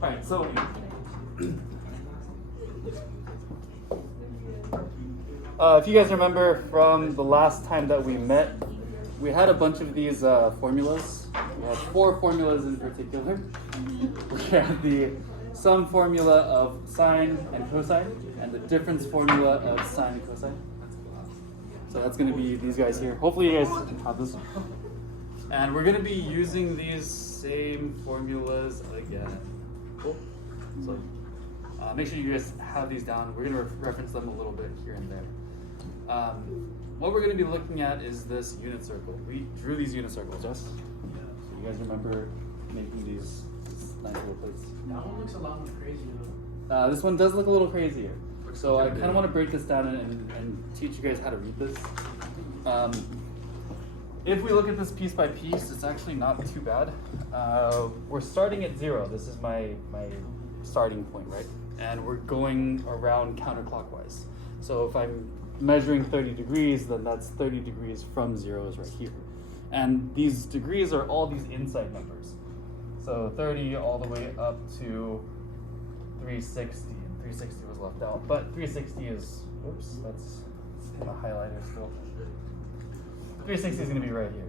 Alright, so if you guys remember from the last time that we met, we had a bunch of these formulas. We had 4 formulas in particular. We had the sum formula of sine and cosine, and the difference formula of sine and cosine. So that's going to be these guys here. Hopefully you guys have this. And we're going to be using these same formulas again. Cool. So make sure you guys have these down. We're going to reference them a little bit here and there. What we're going to be looking at is this unit circle. We drew these unit circles, yes? So you guys remember making these nice little plates? That one looks a lot more crazy though. This one does look a little crazier. So I kind of want to break this down and teach you guys how to read this. If we look at this piece by piece, it's actually not too bad. We're starting at 0. This is my starting point, right? And we're going around counterclockwise. So if I'm measuring 30 degrees, then that's 30 degrees from 0 is right here. And these degrees are all these inside numbers. So 30 all the way up to 360. And 360 was left out. But 360 is, oops, that's in the highlighter still. 360 is going to be right here.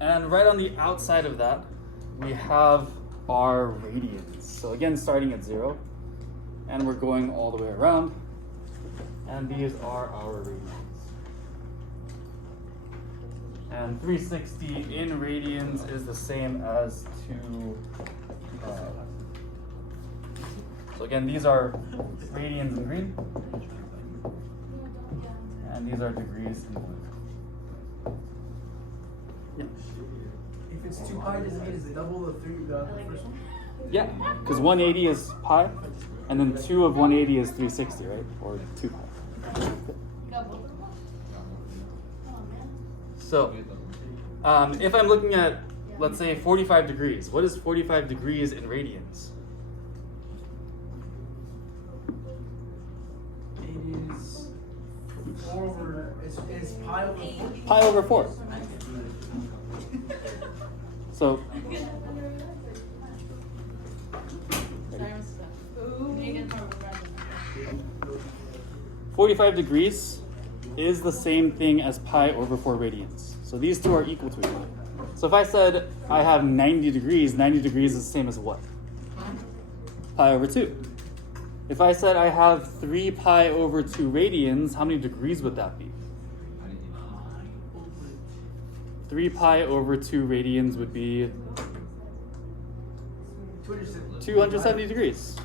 And right on the outside of that, we have our radians. So again, starting at 0, and we're going all the way around, and these are our radians. And 360 in radians is the same as 2. So again, these are radians in green, and these are degrees in blue. If it's 2 pi, does it mean it's double the first one? Yeah, because 180 is pi, and then 2 of 180 is 360, right? Or 2 pi. So, if I'm looking at, let's say, 45 degrees, what is 45 degrees in radians? It is 4 over, it's pi over 4. Pi over 4. So, 45 degrees is the same thing as pi over 4 radians. So these two are equal to each other. So if I said I have 90 degrees is the same as what? Pi over 2. If I said I have 3 pi over 2 radians, how many degrees would that be? 3 pi over 2 radians would be 270 degrees.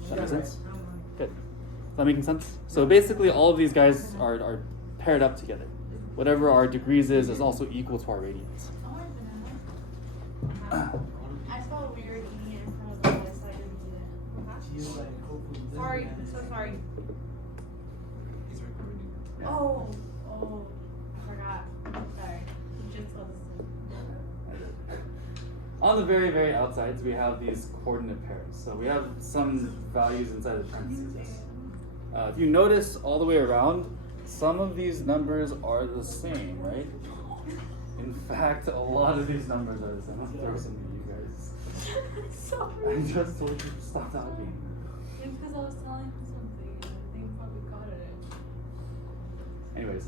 Does that make sense? Good. Is that making sense? So basically all of these guys are paired up together. Whatever our degrees is also equal to our radians. I felt weird eating it in front of the boys, so I didn't do it. Sorry, I'm so sorry. Oh, I forgot. Sorry. You just told us. On the very, very outsides, we have these coordinate pairs. So we have some values inside the parentheses. If you notice all the way around, some of these numbers are the same, right? In fact, a lot of these numbers are the same. I'll throw some to you guys. Sorry. I just told you to stop talking. It's because I was telling him something and I think he probably got it. Anyways,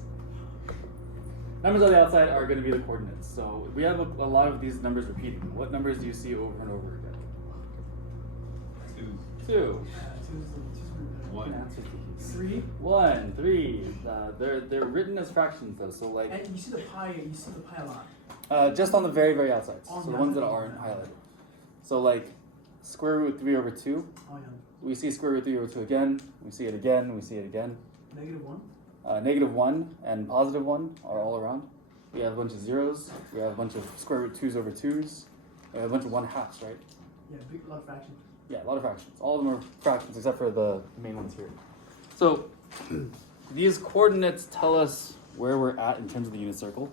numbers on the outside are going to be the coordinates. So we have a lot of these numbers repeating. What numbers do you see over and over again? 2. 1. Answer these. 3. 1, 3. They're written as fractions though. So like And you see the pi a lot. just on the very, very outsides. On So the the ones that outside. aren't highlighted. So like square root 3 over 2. Oh yeah. We see square root 3 over 2 again. We see it again. We see it again. -1. Negative 1 and positive 1 are all around. We have a bunch of zeros. We have a bunch of square root 2s over 2s. We have a bunch of 1/2s, right? Yeah, big lot of fractions. Yeah, a lot of fractions. All of them are fractions except for the main ones here. So these coordinates tell us where we're at in terms of the unit circle.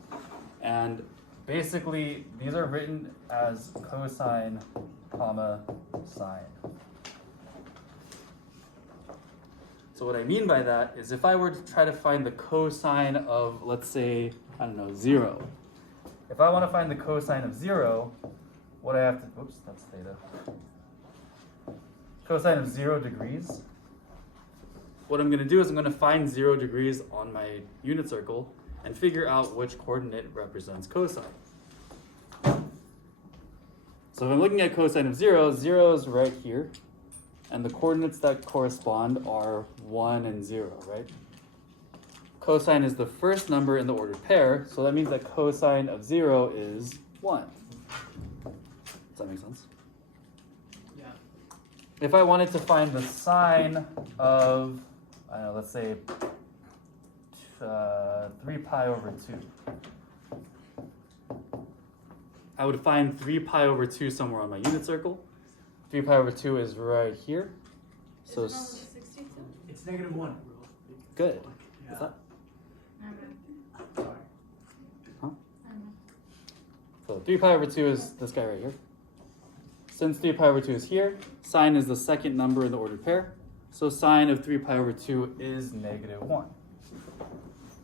And basically, these are written as cosine, comma, sine. So what I mean by that is if I were to try to find the cosine of, let's say, I don't know, 0. If I want to find the cosine of 0, what I have to, oops, that's theta. Cosine of 0 degrees. What I'm going to do is I'm going to find 0 degrees on my unit circle and figure out which coordinate represents cosine. So if I'm looking at cosine of 0, 0 is right here. And the coordinates that correspond are 1 and 0, right? Cosine is the first number in the ordered pair, so that means that cosine of 0 is 1. Does that make sense? Yeah. If I wanted to find the sine of, I don't know, let's say 3 pi over 2. I would find 3 pi over 2 somewhere on my unit circle. 3 pi over 2 is right here. So Is it only 62? It's -1, bro. good. Yeah. Is that? Sorry. Huh? So 3 pi over 2 is this guy right here. Since 3 pi over 2 is here, sine is the second number in the ordered pair. So sine of 3 pi over 2 is -1.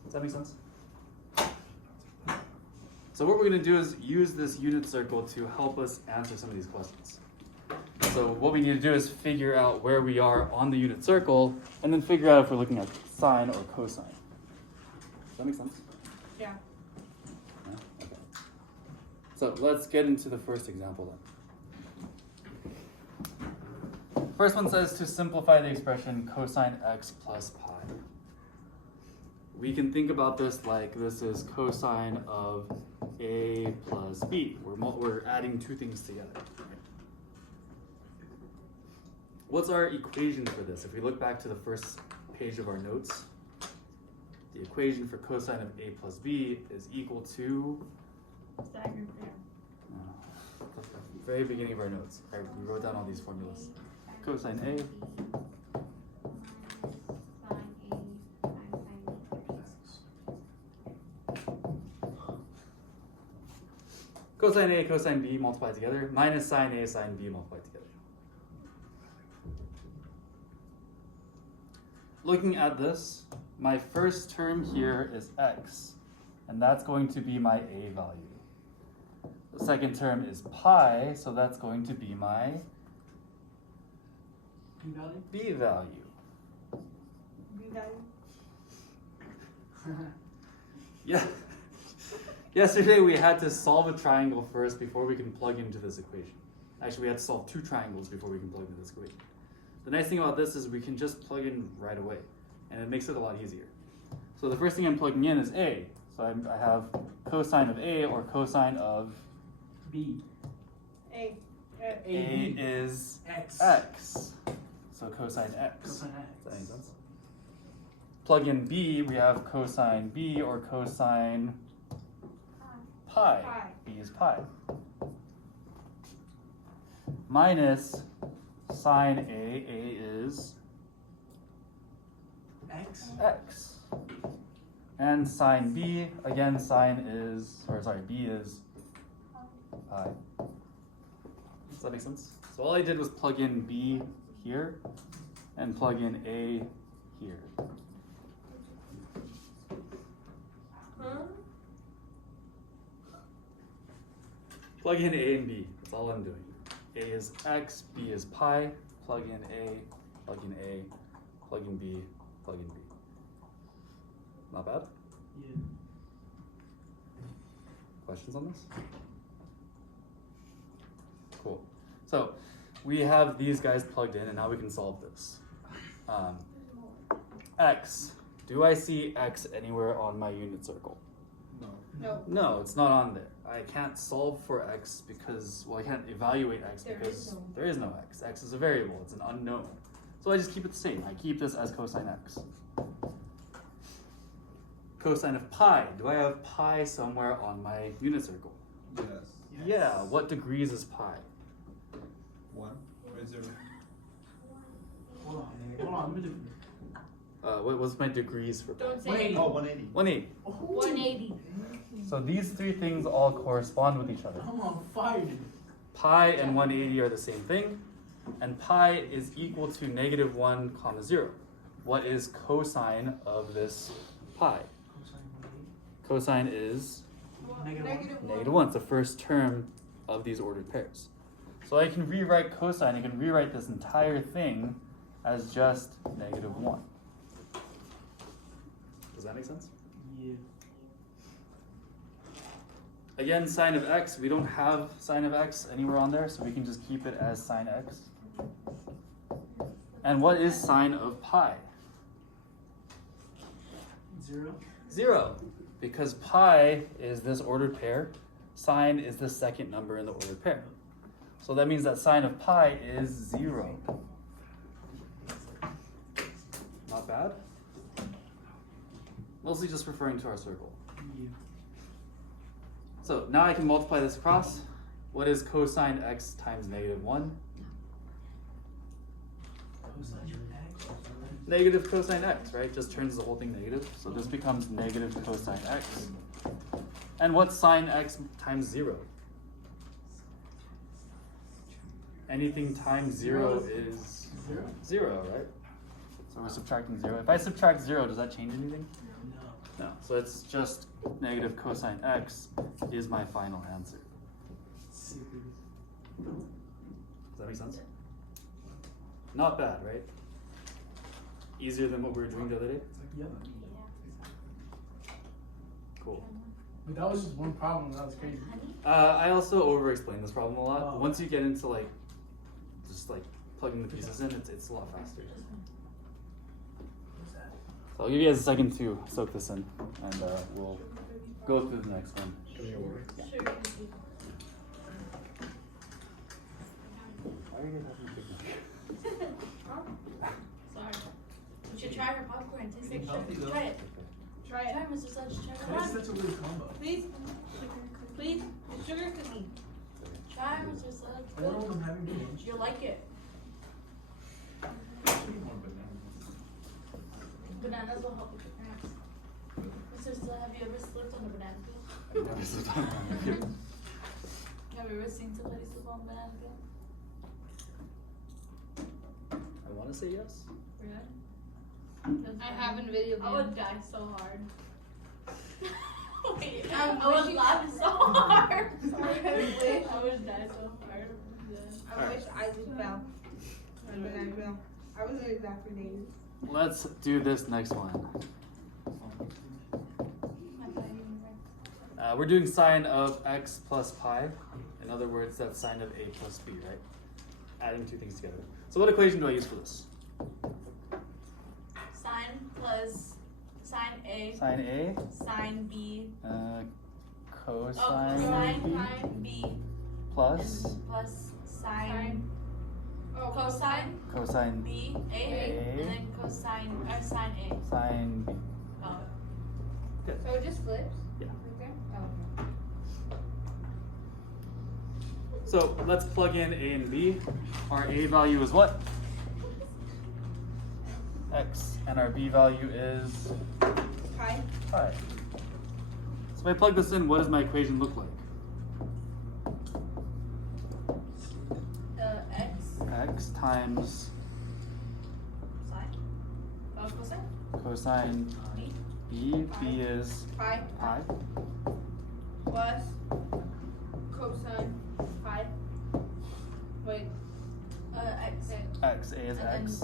Does that make sense? So what we're going to do is use this unit circle to help us answer some of these questions. So what we need to do is figure out where we are on the unit circle, and then figure out if we're looking at sine or cosine. Does that make sense? Yeah. Yeah? Okay. So let's get into the first example then. First one says to simplify the expression cosine x plus pi. We can think about this like this is cosine of a plus b. We're adding two things together. What's our equation for this? If we look back to the first page of our notes, the equation for cosine of a plus b is equal to Staggered pair. at the very beginning of our notes. Right? We wrote down all these formulas. Cosine a cosine a, cosine b multiplied together, minus sine a, sine b multiplied together. Looking at this, my first term here is x, and that's going to be my a value. The second term is pi, so that's going to be my P-value? b value. B value? Yeah. Yesterday we had to solve a triangle first before we can plug into this equation. Actually, we had to solve two triangles before we can plug into this equation. The nice thing about this is we can just plug in right away, and it makes it a lot easier. So the first thing I'm plugging in is a. So I have cosine of a or cosine of B. A. a is X. x. So cosine x. Cosine X. Does that make sense? Plug in b, we have cosine b or cosine pi. Pi. B is pi. Minus sine a is X. x. And sine b, again sine is, or sorry, b is pi. Does that make sense? So all I did was plug in b here and plug in a here. Plug in a and b, that's all I'm doing. A is x, b is pi, plug in a, plug in a, plug in b, plug in b. Not bad? Yeah. Questions on this? Cool. So we have these guys plugged in, and now we can solve this. X. Do I see x anywhere on my unit circle? No. No, it's not on there. I can't solve for x because, well, I can't evaluate x There because is no. there is no x. X is a variable, it's an unknown. So I just keep it the same. I keep this as cosine x. Cosine of pi. Do I have pi somewhere on my unit circle? Yes. Yes. Yeah, what degrees is pi? 1. Where's there? Hold on, nigga. Hold on, let me do What was my degrees for pi? Don't say 180. Oh, 180. 180. 180. So these three things all correspond with each other. I'm on fire, dude. Pi and 180 are the same thing, and pi is equal to -1, 0. what is cosine of this pi? Cosine is -1. It's the first term of these ordered pairs. So I can rewrite cosine, I can rewrite this entire thing as just -1. Does that make sense? Yeah. Again, sine of x, we don't have sine of x anywhere on there, so we can just keep it as sine x. And what is sine of pi? 0. 0. Because pi is this ordered pair, sine is the second number in the ordered pair. So that means that sine of pi is 0. Not bad. Mostly just referring to our circle. Yeah. So now I can multiply this across. What is cosine x times -1? Negative cosine x, right? Just turns the whole thing negative. So this becomes negative cosine x. And what's sine x times 0? Anything times 0 is 0, right? So we're subtracting 0. If I subtract 0, does that change anything? No. No. So it's just negative cosine x is my final answer. Does that make sense? Not bad, right? Easier than what we were doing the other day? Yep. Cool. But that was just one problem. That was crazy. I also over-explain this problem a lot. Oh. Once you get into like, just like plugging the pieces in, it's a lot faster. So I'll give you guys a second to soak this in, and we'll go through the next one. Sure. Why are you guys having a picnic? Sorry. You should try her popcorn. Tastes like Healthy, sugar. though. Try it. Try Try it. Mr. Sledge. Try That's it. such a weird combo. Please. Please. It's sugar cookie. Try Mr. Sledge. I don't know if I'm having change. You'll like it. Bananas will help with your cramps. Mr. Sledge, have you ever slipped on a banana peel? I've never slipped on a banana peel. Have you ever seen somebody slip on a banana peel? I want to say yes. Really? I have in video I would game. die so hard. Wait, I'm I would wishing- laugh so hard. Sorry. I would die so hard. Yeah. I wish Isaac fell. And then I fell. I wasn't exactly named. Let's do this next one. We're doing sine of x plus pi. In other words, that's sine of a plus b, right? Adding two things together. So what equation do I use for this? Sine plus sine A, Sine a, sine B, cosine cosine b B, plus and plus sine Oh, cosine cosine B A, A. and then cosine or sine A. sine b. Oh. Good. So it just flips? Yeah. Okay. Oh, okay. So let's plug in a and b. Our a value is what? X, and our b value is Pi. pi. So if I plug this in, what does my equation look like? X X times sine. Oh, cosine cosine B b. B is Pi pi. plus cosine pi. Wait. X X, a is And x.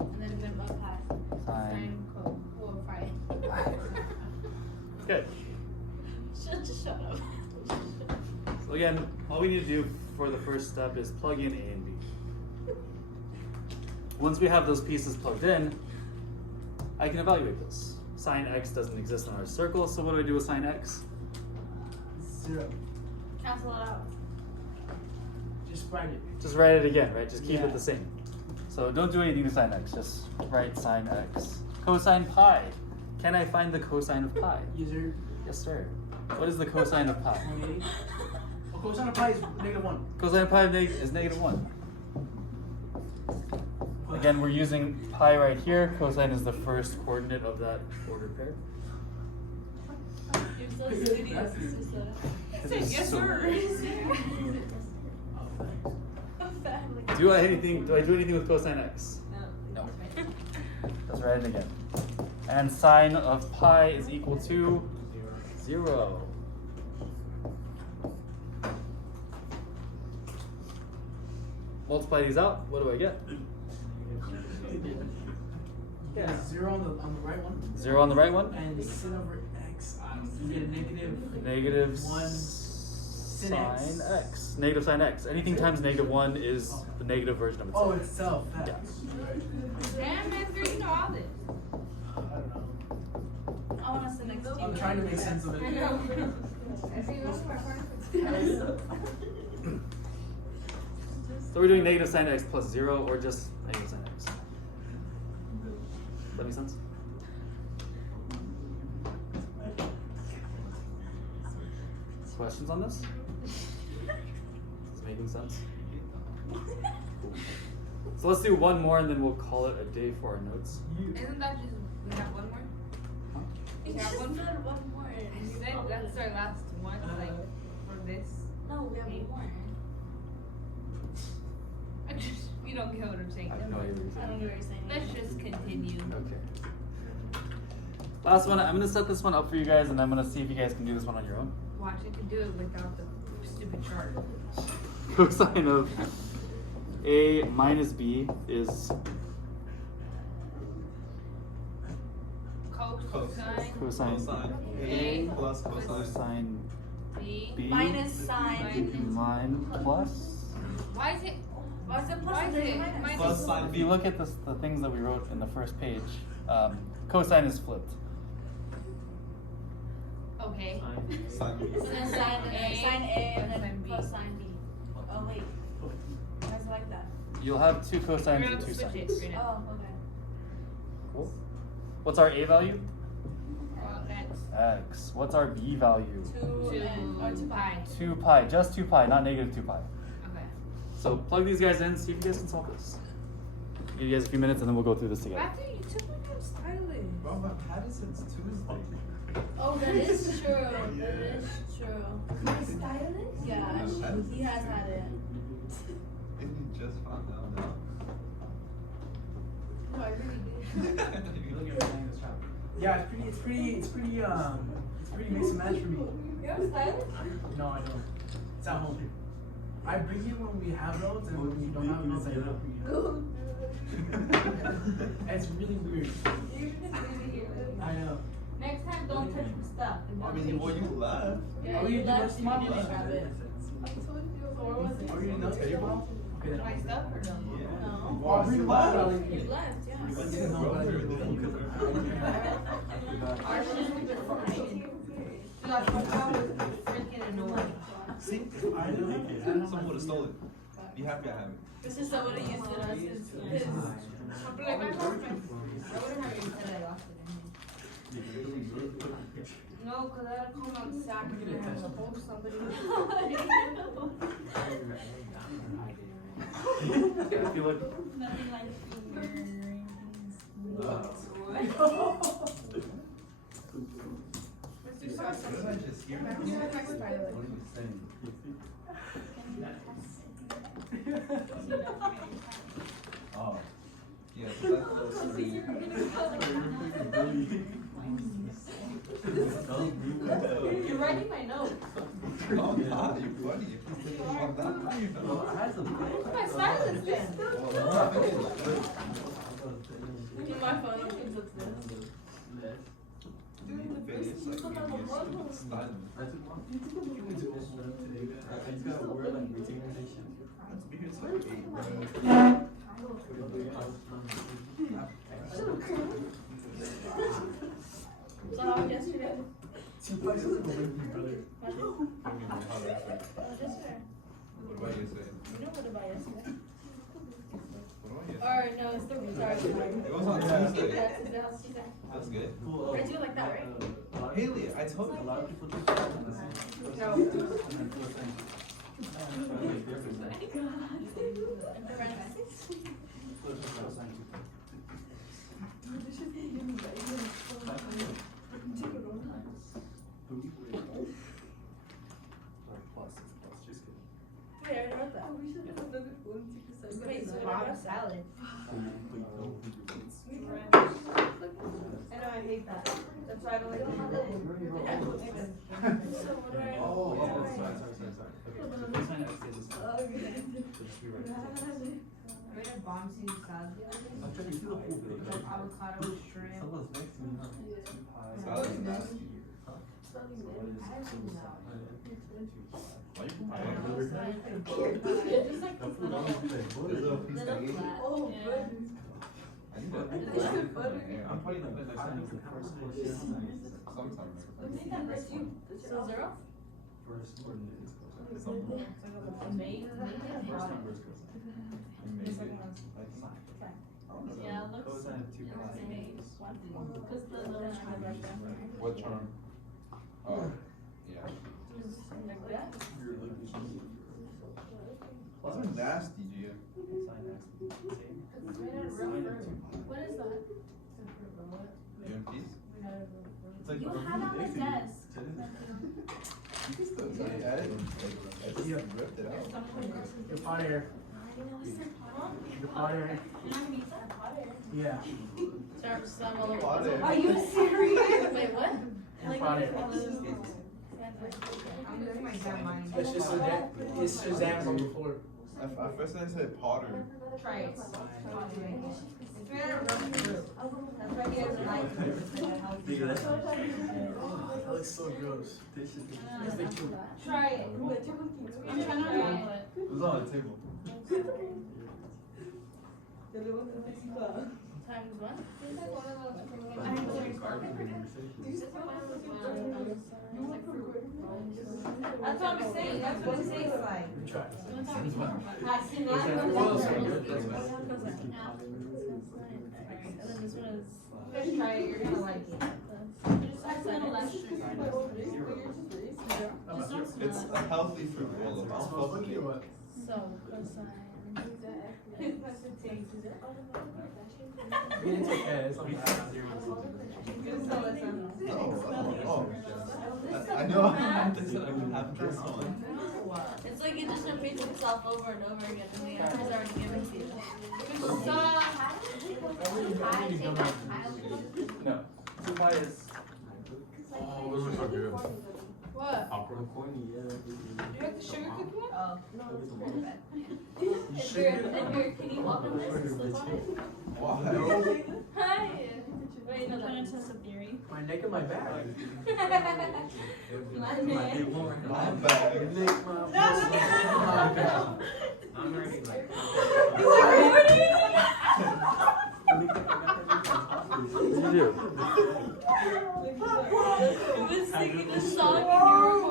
and then pi. Sine. Well, pi. Good. Just shut up. So again, all we need to do for the first step is plug in a and b. Once we have those pieces plugged in, I can evaluate this. Sine x doesn't exist in our circle, so what do I do with sine x? 0. Cancel it out. Just write it. Just write it again, right? Just keep Yeah. it the same. So don't do anything to sine x, just write sine x. Cosine pi. Can I find the cosine of pi? User. Yes, sir. What is the cosine of pi? 180. Oh, cosine of pi is -1. Cosine of pi is -1. Again, we're using pi right here. Cosine is the first coordinate of that ordered pair. You're so studious, sister. This is Yes, so sir. weird. Oh, thanks. Do I do anything with cosine x? No. No. Let's write it again. And sine of pi is equal to 0. Multiply these out, what do I get? Yeah. 0 on the right one. 0 on the right one? And sin over x, you get a Negative 1 sine x. x. Negative sine x. Anything times negative 1 is the negative version of itself. Oh, itself. That. Yeah. Damn, Master, you know all this. I don't know. I want to sit next to you. I'm trying to make sense of it. I know. I see you my So we're doing negative sine x plus 0 or just negative sine x. That make sense? Questions on this? Is it making sense? So let's do one more and then we'll call it a day for our notes. Isn't that just, we have one more? You Yeah, just one- said one more. You said that's our last one, like, for this. No, we have one more. You don't get what I'm saying. I have no idea what you're I don't know what you're saying. Let's just continue. Okay. Last one, I'm gonna set this one up for you guys and I'm gonna see if you guys can do this one on your own. Watch, I can do it without the stupid chart. Cosine of A minus B is Cosine cosine A plus cosine. cosine B. B Minus sine. mine plus. Why is it? What's the plus? Why is There's a it minus. minus? Plus sine If B. you look at this, the things that we wrote in the first page, cosine is flipped. Okay. Sine B. So then sine A and Sine then B. plus sine B. Oh wait. Why is it like that? You'll have two We're cosines gonna and two switch it. sines. We're gonna- Oh, okay. Cool. What's our A value? X. X. What's our B value? 2 and or 2 pi. 2 pi, just 2 pi, not negative 2 pi. Okay. So plug these guys in, see if you guys can solve this. Give you guys a few minutes and then we'll go through this together. Matthew, you took me from stylish. Bro, I've had it since Tuesday. Oh, that is true. That is true. My stylist? Yeah, he has had it. And you just found out now. No, I really did. Yeah, it's pretty mix and match for me. You have a stylist? No, I don't. It's at home. I bring it when we have notes, and when we don't have notes, I don't bring it. It's really weird. I know. Next time, don't touch the stuff. I mean, well, you left. Yeah, Oh, you you left just and you left didn't us. grab it. Or was it? Are you not your mom? Okay, then. My stuff or no? No. Oh, bring it back. You left, yeah. I didn't know what I did. Ours is freaking annoying. See? I know. Someone would have stolen it. Be happy I have it. This is someone who used it as his. But like, I wouldn't have even said I lost it. No, because I'd come out sack and I have to hold somebody. If you look, Nothing like Oh. Yeah, so that's You're writing my notes. Oh, God, you're funny. If you think about that, you know. My stylist then. In my phone, it looks this. It's like styling. It's like 8, bro. So how was yesterday? Two places away from your brother. How was yesterday? What about yesterday? You know what about yesterday? What about yesterday? Or no, it's the retard. It was on Tuesday. That's Tuesday. How's Tuesday? That's good. I do like that, right? Haley, I told you. A lot of people do. No. Wait, I wrote that. Wait, so what about Salad. So I don't like So what do I? Oh, sorry. Okay, so cosine x is this. Okay. So just rewrite this. I made a bomb season salad the other day. I'm trying to see the whole video. Like avocado, shrimp. Someone's next to me, huh? Salad is nasty. So what is cosine? Why you Just like That food always be like, what is up? little flat. Oh, Yeah. good. I'm probably not the first sometimes. So zero? First word is Amazing. Yeah, it looks. Cosine of 2 pi. Because the little one. What charm? Oh, yeah. Like that? Those are nasty, Gia. Cosine x is the same. Sine of 2 pi. What is that? You in peace? It's like You have it on the desk. You can still say it. I just ripped it out. The pot air. The pot air. Yeah. Sharp sun all over. Pot air. Are you serious? Wait, what? The pot air. I'm losing my damn mind. It's just Shazam. It's Shazam from before. At first I said Potter. Try it. It's made out of roast fruit. That's why he doesn't like it. That looks so gross. It's like two. Try it. I'm trying to remember it. It was on the table. Times one? That's what I'm saying. That's what it tastes like. Try. I see Well, that. that's good. That's good. And then this one is. Just try it. You're gonna like it. Just add a little less sugar. Just It's a healthy fruit bowl. I'm fucking Look at what? So, cosine. I mean, it's okay. It's not bad. No, I know how to have this on. It's like it just repeats itself over and over again, and the answer's already given to you. No. 2 pi is. Oh, those are so good. What? Popcorn corny, yeah. Do you have the sugar cookie one? Oh, no. If you're, can you walk on this? Is this on it? Why? Hi. Wait, no, that's a theory. My neck and my back. My neck. My bad. I'm already like. What did you do? You was singing the song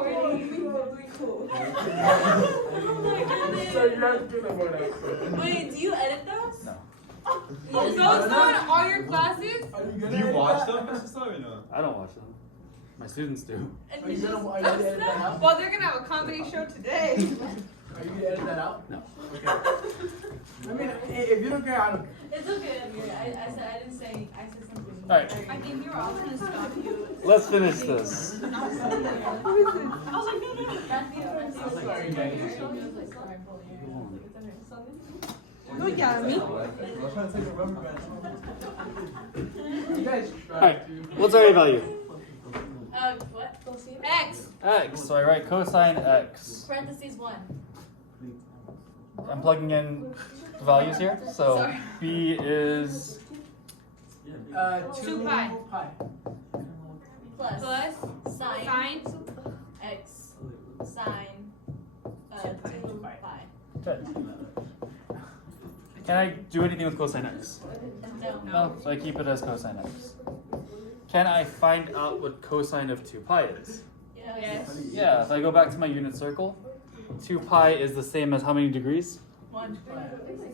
and you were recording. Oh my So goodness. you're not good about that. Wait, do you edit those? No. You Those go in all your classes? Are you Do gonna you edit watch that? them, Mr. or no? I don't watch them. My students do. And Are you you gonna just are you gonna edit that post them? out? Well, they're gonna have a comedy show today. Are you gonna edit that out? No. Okay. I mean, if you don't care, I don't care. It's okay, Amir. I said I didn't say. I said something. Alright. very- I think you're all gonna stop you. Let's finish this. I was like, no. Matthew, Sorry, guys. No, yeah, me. I was trying to take a rubber band. You guys try Alright, to. what's our A value? What? X. X. So I write cosine x. Parentheses 1. I'm plugging in values here. So Sorry. B is 2 pi. pi. Plus. Plus. Sine. Sine. X. Sine. 2 pi. good. Can I do anything with cosine x? No. No. So I keep it as cosine x. Can I find out what cosine of 2 pi is? Yes. Yeah, if I go back to my unit circle, 2 pi is the same as how many degrees? 1.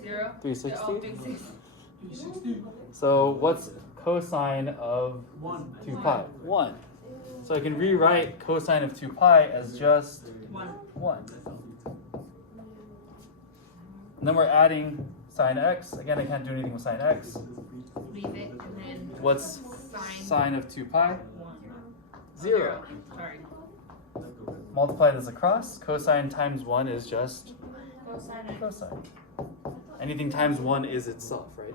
0. 360. 60. So what's cosine of 1. 2 pi? 1. So I can rewrite cosine of 2 pi as just 1. And then we're adding sine x. Again, I can't do anything with sine x. Leave it and then What's sine of 2 pi? 0. Sorry. Multiply this across. Cosine times 1 is just Cosine X. cosine. Anything times 1 is itself, right?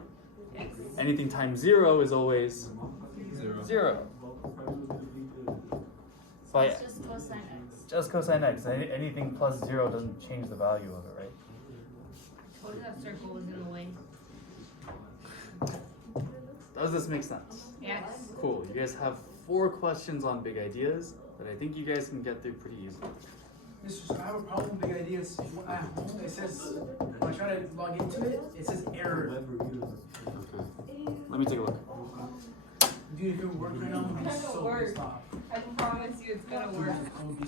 Yes. Anything times 0 is always Zero. 0. So It's just cosine x. just cosine x. Anything plus 0 doesn't change the value of it, right? Told you that circle was in the way. Does this make sense? Yes. Cool. You guys have 4 questions on big ideas that I think you guys can get through pretty easily. I have a problem with big ideas. At home, it says, when I try to log into it, it says error. Okay. Let me take a look. Dude, if it worked right now, it would be so pissed off. I promise you it's gonna work. I would be